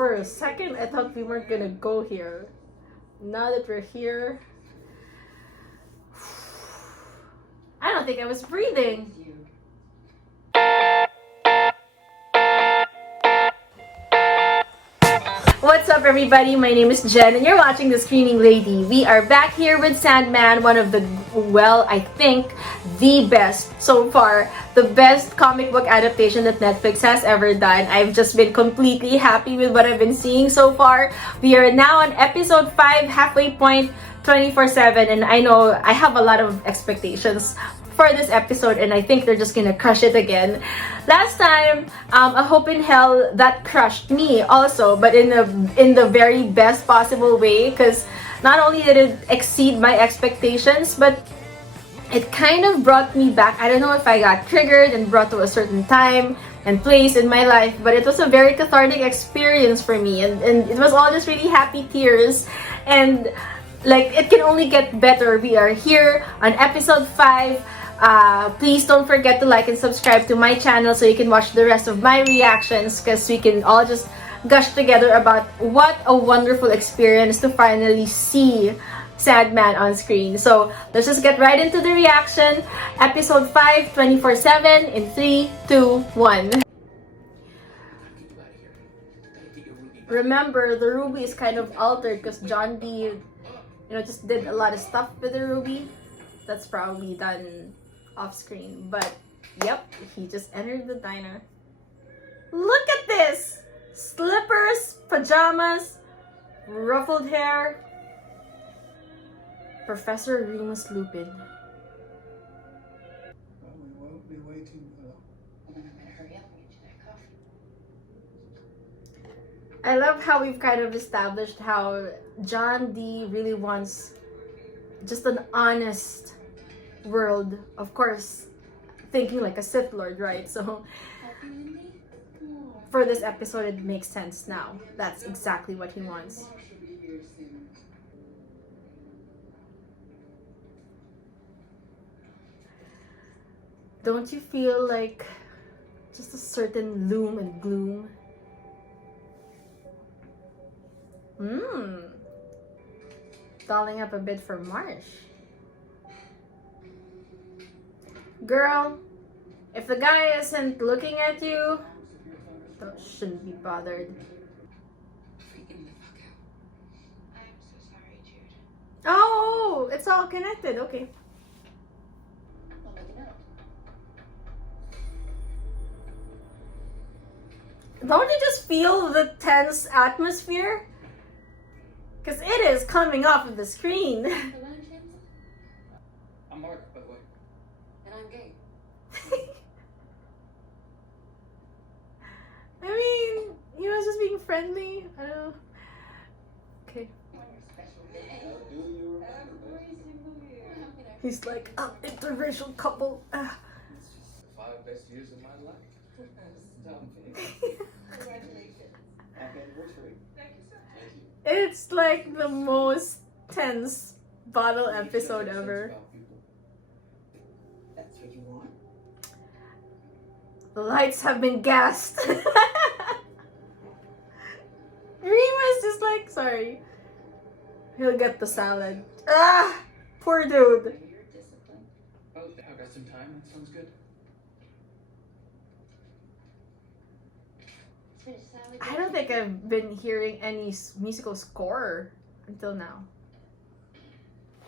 For a second, I thought we weren't gonna go here. Now that we're here, I don't think I was breathing. What's up, everybody? My name is Jen, and you're watching The Screening Lady. We are back here with Sandman, one of the, well, I think, the best so far. The best comic book adaptation that Netflix has ever done. I've just been completely happy with what I've been seeing so far. We are now on episode 5, halfway point, 24/7, and I know I have a lot of expectations for this episode, and I think they're just gonna crush it again. Last time, A Hope in Hell, that crushed me also, but in the very best possible way, because not only did it exceed my expectations, but it kind of brought me back. I don't know if I got triggered and brought to a certain time and place in my life, but it was a very cathartic experience for me, and it was all just really happy tears, and like, it can only get better. We are here on episode 5. Please don't forget to like and subscribe to my channel so you can watch the rest of my reactions, because we can all just gush together about what a wonderful experience to finally see Sandman on screen. So let's just get right into the reaction. Episode 5, 24/7 in 3, 2, 1. Remember, the ruby is kind of altered because John D, just did a lot of stuff with the ruby. That's probably done off screen, but yep, he just entered the diner. Look at this! Slippers, pajamas, ruffled hair. Professor Remus Lupin. Well, we won't be waiting for long. Well, then I'm gonna hurry up and get you that coffee. I love how we've kind of established how John D really wants just an honest world. Of course, thinking like a Sith Lord, right? So for this episode, it makes sense now. That's exactly what he wants. Don't you feel like just a certain loom and gloom? Dolling up a bit for Marsh. Girl, if the guy isn't looking at you, shouldn't be bothered. Freaking the fuck out. I'm so sorry, Jude. Oh, it's all connected. Okay. I'll look it up. Don't you just feel the tense atmosphere? Because it is coming off of the screen. Hello, James. I'm Mark, by the way. And I'm gay. I mean, just being friendly. I don't know. Okay. On your special day. How do you remember Every this? single year. How can I? He's like, interracial couple. It's just the 5 best years of my life. Stop it. Congratulations. Happy anniversary. Thank you so much. Thank you. It's like the most tense bottle episode ever. That's what you want? The lights have been gassed. Remus is like, sorry. He'll get the salad. Ah, poor dude. Your discipline. Oh, I've got some time. That sounds good. Finish salad. I don't think I've been hearing any musical score until now.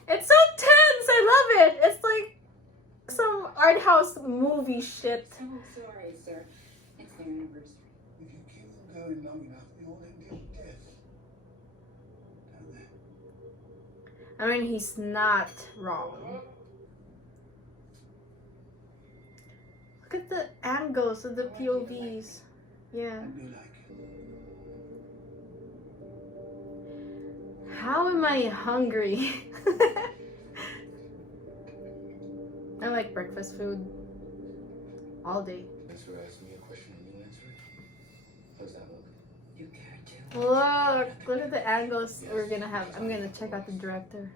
It's so tense. I love it. It's like some art house movie shit. So sorry, sir. It's their anniversary. If you keep them going long enough, they all end in death. Don't they? I mean, he's not wrong. Look at the angles of the POVs. Yeah. And be like it. How am I hungry? I like breakfast food all day. Thanks for asking me a question and you answer it. How's that look? You care too. Look at the angles we're gonna have. I'm gonna check out the director.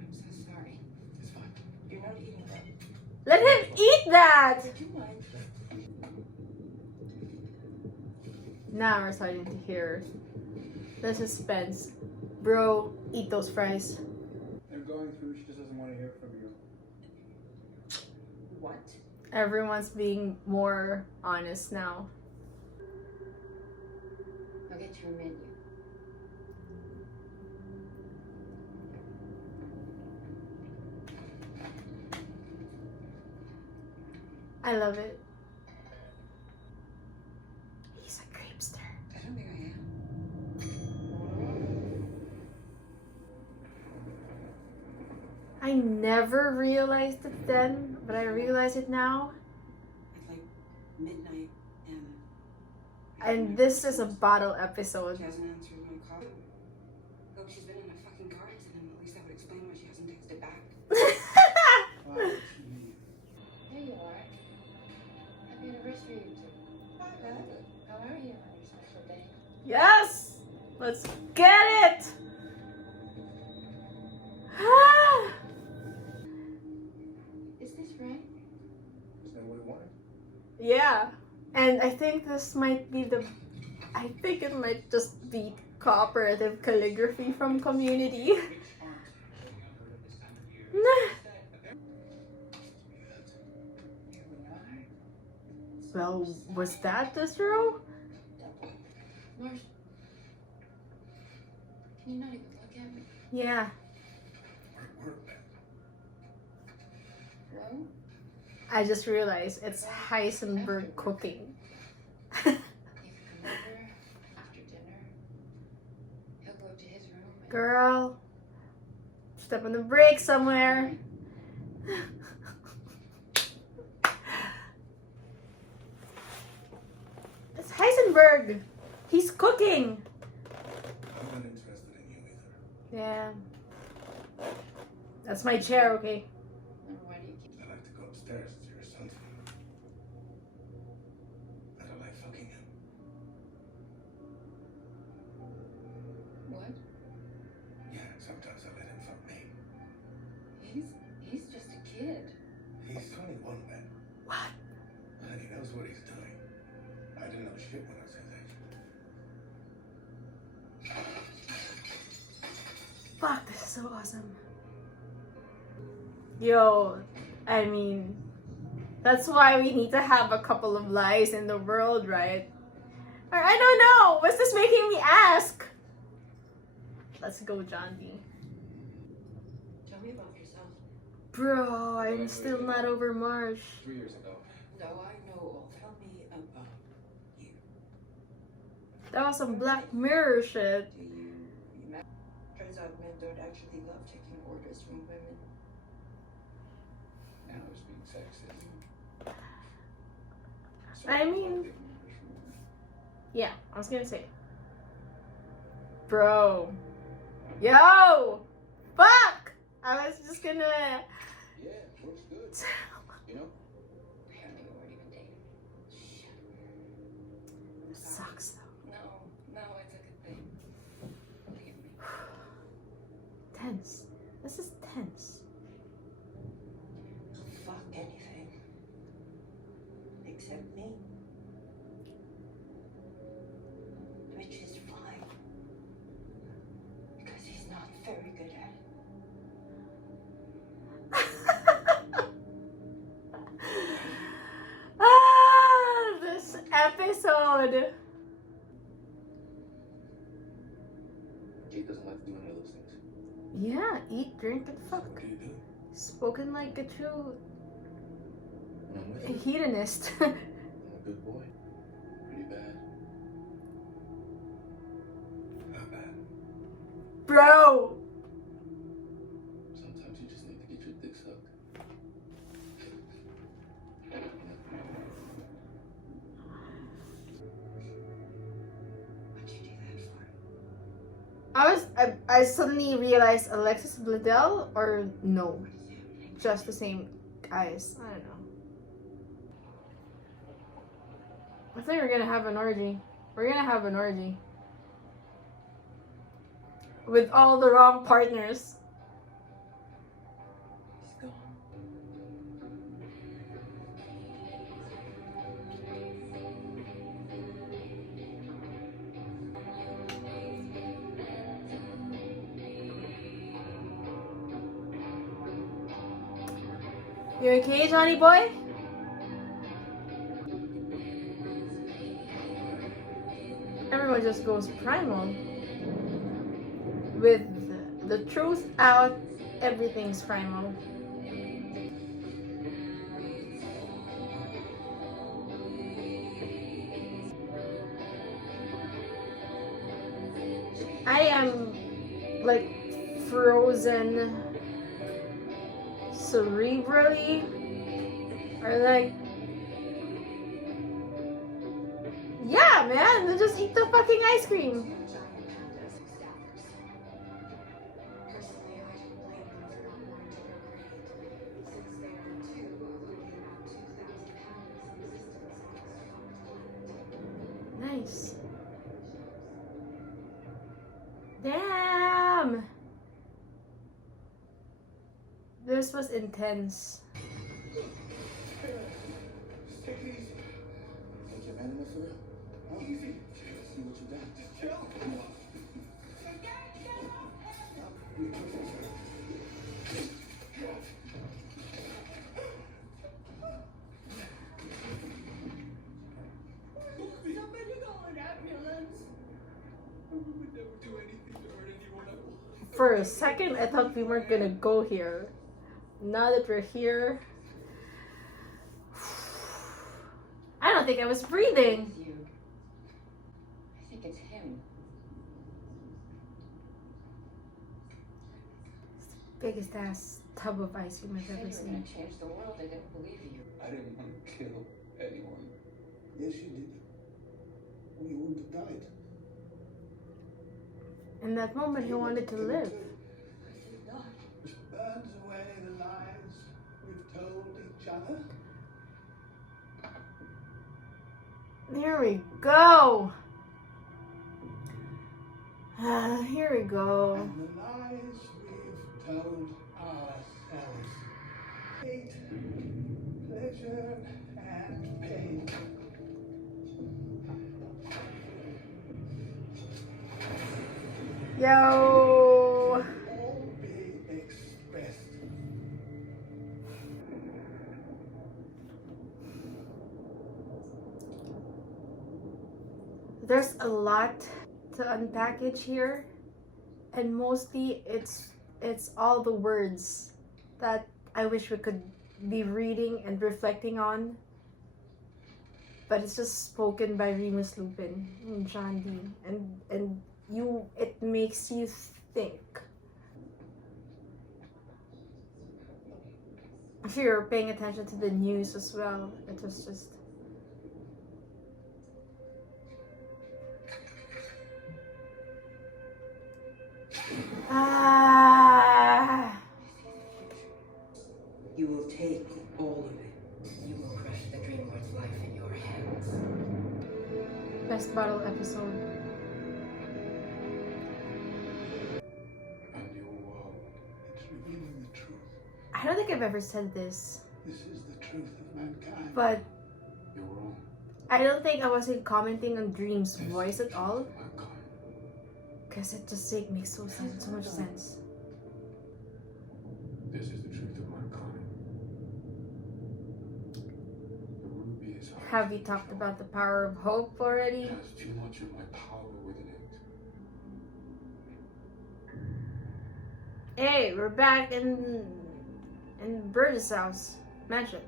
I'm so sorry. It's fine. You're not eating that. Let him eat that! Would you mind? Now we're starting to hear the suspense. Bro, eat those fries. They're going through, she just doesn't want to hear from you. What? Everyone's being more honest now. I'll get you a menu. I love it. He's a creepster. I don't think I am. I never realized it then, but I realize it now. At like midnight, And this is a bottle episode. she hasn't answered my call. Hope she's been in my fucking cards, and then at least that would explain why she hasn't texted back. Why would she leave? There you are. Happy anniversary, you two. Hi, Beth. How are you on your special day? Yes! Let's get it! Ah! Is this right? Is that what he wanted? Yeah. And I think this might be I think it might just be cooperative calligraphy from Community. Well, was that this row? Marsh, can you not even look at me? Yeah. Hello? I just realized it's Heisenberg cooking. You can come over after dinner. He'll go to his room. And Girl, step on the brake somewhere. It's Heisenberg. He's cooking. I'm not interested in you either. Yeah. That's my chair, okay? then why do you keep? I like to go upstairs to your son's room. I don't like fucking him. What? Yeah, sometimes I let him fuck me. He's just a kid. He's 21, man. What? And he knows what he's doing. I didn't know shit when I was his age. Fuck, this is so awesome. Yo, I mean, that's why we need to have a couple of lies in the world, right? Or I don't know. What's this making me ask? Let's go, John D. Tell me about yourself. Bro, I'm still not over Marsh. 3 years ago. No, I know. Tell me about you. That was some Black Mirror shit. Do you turns out men don't actually love taking orders from women. Now he's being sexist. I mean, yeah, I was gonna say. Bro. Yo! Fuck! I was just gonna... Yeah, looks good. You know? Apparently we weren't even dating. Shit. It sucks though. No, it's a good thing. Believe me. Tense. This is tense. Fuck anything. Except me. Which is fine. Because he's not very good at it. This episode. Jake doesn't like to do any of those things. Yeah, eat, drink, and fuck. What do you do? Spoken like a true And I'm with you. hedonist. I'm a good boy. Pretty bad. How bad? Bro! Sometimes you just need to get your dick sucked. What'd you do that for? I suddenly realized Alexis Bledel or no, What is happening? just the same guys. I don't know. I think we're gonna have an orgy. We're gonna have an orgy. With all the wrong partners. He's gone. You okay, Johnny boy? Everyone just goes primal. With the truth out, everything's primal. I am like frozen cerebrally, or like, yeah, man, then just eat the fucking ice cream. Personally, I don't blame them for not wanting to procreate, since they are the two weighing about 2,000 pounds in existence on this fucked planet. Nice. Damn. This was intense. Take it easy. Think you're man enough for real? Huh? Easy. Let's see what you got. Just chill. Come on. Somebody call an ambulance. We would never do anything to hurt anyone else. For a second, I thought we weren't gonna go here. Now that we're here, I don't think I was breathing. It's you. I think it's him. Biggest ass tub of ice cream I've You said ever you were gonna seen. change the world. I didn't believe you. I didn't want to kill anyone. Yes, you did. Or you wouldn't have died. In that moment, he wanted to live. Which burns away the lies we've told each other. Here we go. Here we go. And the lies we've told ourselves. Hate, pleasure, and pain. Yo. All be expressed. There's a lot to unpackage here, and mostly it's all the words that I wish we could be reading and reflecting on, but it's just spoken by Remus Lupin and John Dee, and it makes you think. If you're paying attention to the news as well, it was just. You will take all of it. You will crush the DreamWorks life in your hands. Best bottle episode. And your world. It's revealing the truth. I don't think I've ever said this, This is the truth of mankind. but You're wrong. I don't think I wasn't commenting on Dream's voice at all, Mankind. because it just makes so much sense. This is the truth of mankind. The ruby is hard. Have we talked about the power of hope already? It has too much of my power within it. Hey, we're back in Burgess' house mansion.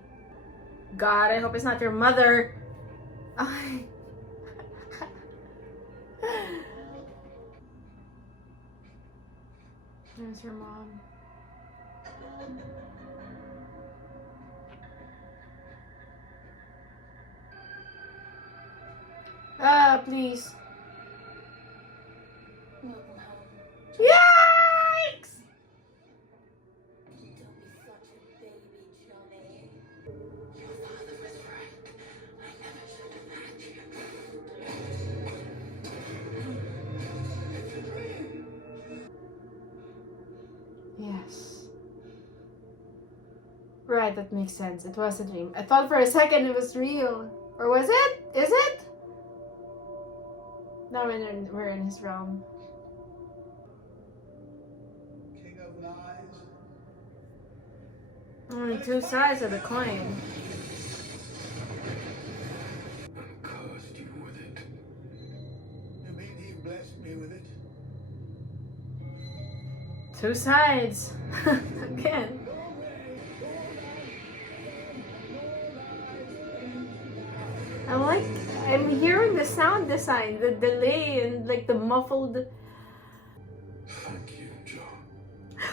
God, I hope it's not your mother. There's your mom. Ah, please. Welcome home. Yikes! Don't be such a baby, Johnny. Your father was right. I never should have had you. Yes. Right, that makes sense. It was a dream. I thought for a second it was real. Or was it? Is it? No, we're in his realm. King of lies. Only two sides of the coin. I cursed you with it. You mean he blessed me with it? Two sides. Again. I'm hearing the sound design, the delay and like the muffled. Thank you, John.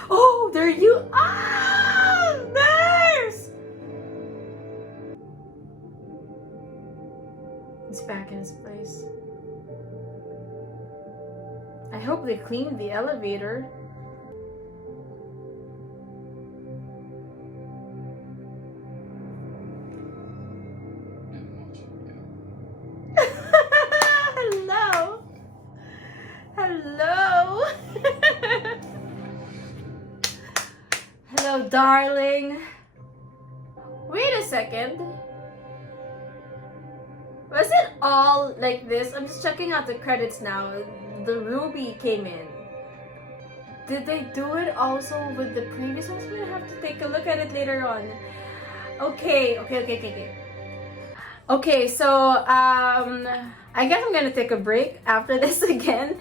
Oh, there you are! Nurse! It's back in its place. I hope they cleaned the elevator. And watching you. Hello. Hello. Hello, darling. Wait a second. Was it all like this? I'm just checking out the credits now. The ruby came in. Did they do it also with the previous ones? We're gonna have to take a look at it later on. Okay. Okay, so I guess I'm gonna take a break after this again.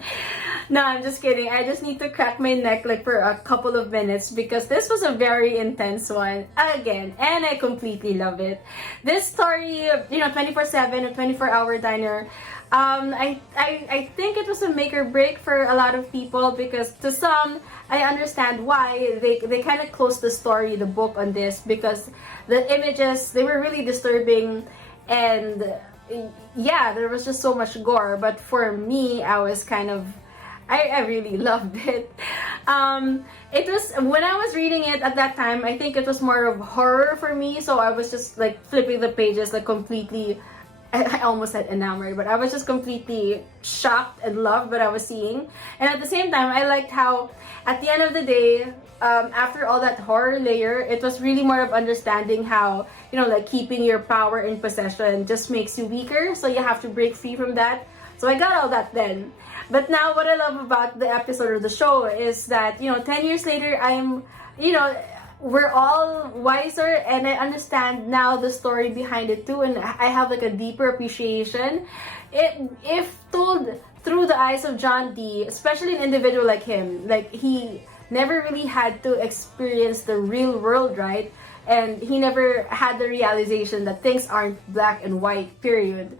No, I'm just kidding. I just need to crack my neck like for a couple of minutes because this was a very intense one again, and I completely love it. This story, 24/7, a 24-hour diner. I think it was a make or break for a lot of people because to some, I understand why they kind of closed the story, the book on this because the images, they were really disturbing and yeah, there was just so much gore. But for me, I was kind of, I really loved it. It was, when I was reading it at that time, I think it was more of horror for me. So I was just like flipping the pages like completely, I almost said enamored, but I was just completely shocked and loved what I was seeing. And at the same time, I liked how at the end of the day, after all that horror layer, it was really more of understanding how, like keeping your power in possession just makes you weaker. So you have to break free from that. So I got all that then. But now what I love about the episode or the show is that, 10 years later, I'm, we're all wiser and I understand now the story behind it too. And I have like a deeper appreciation. If told through the eyes of John D, especially an individual like him, like he never really had to experience the real world, right? And he never had the realization that things aren't black and white, period.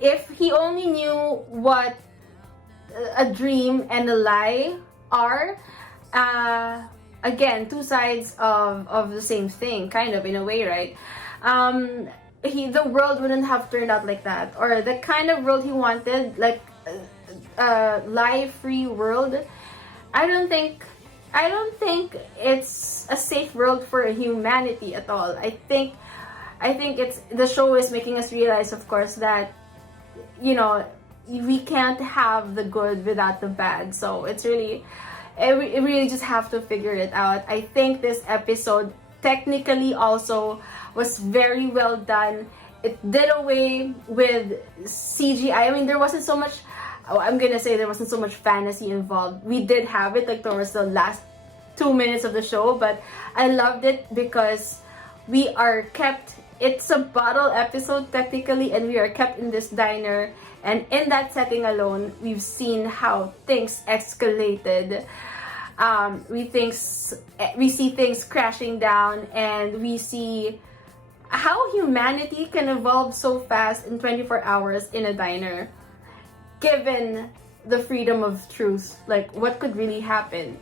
If he only knew what a dream and a lie are, again, two sides of the same thing, kind of, in a way, right? The world wouldn't have turned out like that, or the kind of world he wanted, like a lie-free world. I don't think it's a safe world for humanity at all. I think it's, the show is making us realize, of course, that we can't have the good without the bad. So it's really, it really just have to figure it out. I think this episode technically also was very well done. It did away with CGI. I mean, there wasn't so much, I'm gonna say there wasn't so much fantasy involved. We did have it like towards the last 2 minutes of the show, but I loved it because we are kept, it's a bottle episode technically, and we are kept in this diner, and in that setting alone, we've seen how things escalated. We see things crashing down, and we see how humanity can evolve so fast in 24 hours in a diner, given the freedom of truth. Like, what could really happen?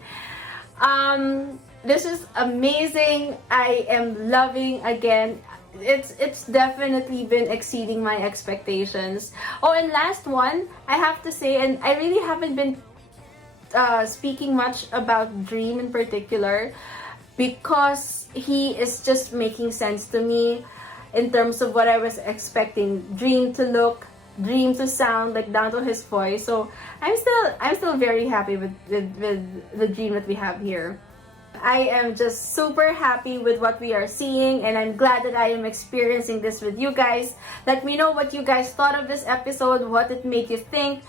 This is amazing. I am loving, again, it's definitely been exceeding my expectations. Oh, and last one, I have to say, and I really haven't been speaking much about Dream in particular, because he is just making sense to me in terms of what I was expecting Dream to look, Dream to sound, like down to his voice. So I'm still very happy with the Dream that we have here. I am just super happy with what we are seeing, and I'm glad that I am experiencing this with you guys. Let me know what you guys thought of this episode, what it made you think.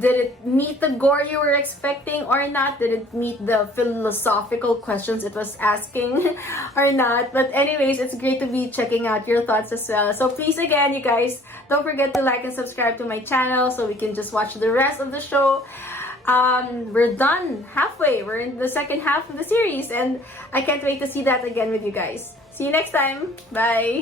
Did it meet the gore you were expecting or not? Did it meet the philosophical questions it was asking or not? But anyways, it's great to be checking out your thoughts as well. So please, again, you guys, don't forget to like and subscribe to my channel so we can just watch the rest of the show. We're done halfway. We're in the second half of the series, and I can't wait to see that again with you guys. See you next time. Bye.